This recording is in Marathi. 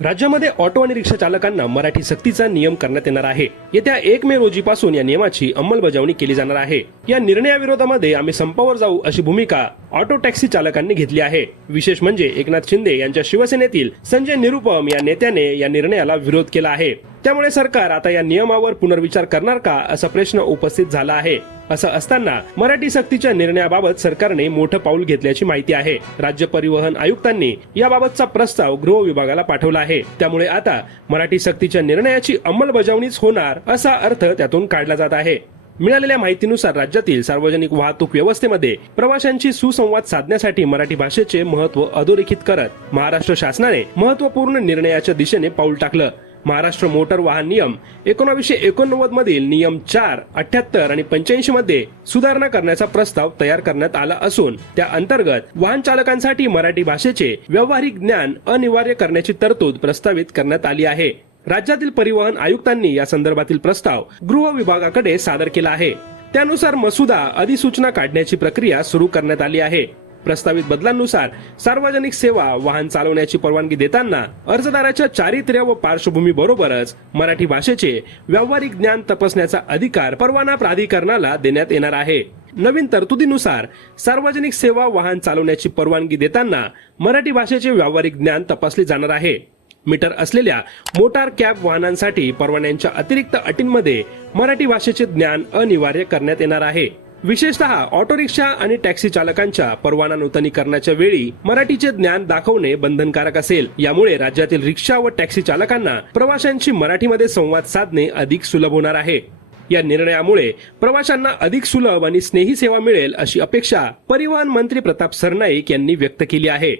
राज्यामध्ये ऑटो आणि रिक्षा चालकांना मराठी सक्तीचा नियम करण्यात येणार आहे। येत्या 1 मे रोजीपासून या नियमाची अंमलबजावणी केली जाणार आहे। या निर्णयाविरोधामध्ये आम्ही संपावर जाऊ अशी भूमिका ऑटो टॅक्सी चालकांनी घेतली आहे। विशेष म्हणजे एकनाथ शिंदे यांच्या शिवसेनेतील संजय निरुपम या नेत्याने या निर्णयाला विरोध केला आहे। त्यामुळे सरकार आता या नियमावर पुनर्विचार करणार का असा प्रश्न उपस्थित झाला आहे। असं असताना मराठी सक्तीच्या निर्णयाबाबत सरकारने मोठं पाऊल घेतल्याची माहिती आहे। राज्य परिवहन आयुक्तांनी याबाबतचा प्रस्ताव गृह विभागाला पाठवला आहे। त्यामुळे आता मराठी सक्तीच्या निर्णयाची अंमलबजावणीच होणार असा अर्थ त्यातून काढला जात आहे। मिळालेल्या माहितीनुसार राज्यातील सार्वजनिक वाहतूक व्यवस्थेमध्ये प्रवाशांशी सुसंवाद साधण्यासाठी मराठी भाषेचे महत्त्व अधोरेखित करत महाराष्ट्र शासनाने महत्त्वपूर्ण निर्णयाच्या दिशेने पाऊल टाकलं। महाराष्ट्र मोटर वाहन नियम 1989 मधील नियम 4, 78 आणि 85 मध्ये सुधारणा करण्याचा प्रस्ताव तयार करण्यात आला असून त्या अंतर्गत वाहन चालकांसाठी मराठी भाषेचे व्यावहारिक ज्ञान अनिवार्य करण्याची तरतूद प्रस्तावित करण्यात आली आहे। राज्यातील परिवहन आयुक्तांनी या संदर्भातील प्रस्ताव गृह विभागाकडे सादर केला आहे। त्यानुसार मसुदा अधिसूचना काढण्याची प्रक्रिया सुरू करण्यात आली आहे। प्रस्तावित बदलांनुसार सार्वजनिक सेवा वाहन चालवण्याची परवानगी देताना अर्जदाराच्या चारित्र्य व पार्श्वभूमी बरोबरच मराठी भाषेचे व्यावहारिक ज्ञान तपासण्याचा अधिकार परवाना प्राधिकरणाला देण्यात येणार आहे। नवीन तरतुदीनुसार सार्वजनिक सेवा वाहन चालवण्याची परवानगी देताना मराठी भाषेचे व्यावहारिक ज्ञान तपासले जाणार आहे। मीटर असलेल्या मोटार कॅब वाहनांसाठी परवान्यांच्या अतिरिक्त अटींमध्ये मराठी भाषेचे ज्ञान अनिवार्य करण्यात येणार आहे। विशेषतः ऑटो रिक्षा आणि टॅक्सी चालकांच्या परवाना नूतनीकरणाच्या वेळी मराठीचे ज्ञान दाखवणे बंधनकारक असेल। यामुळे राज्यातील रिक्षा व टॅक्सी चालकांना प्रवाशांशी मराठीमध्ये संवाद साधणे अधिक सुलभ होणार आहे। या निर्णयामुळे प्रवाशांना अधिक सुलभ आणि स्नेही सेवा मिळेल अशी अपेक्षा परिवहन मंत्री प्रताप सरनाईक यांनी व्यक्त केली आहे।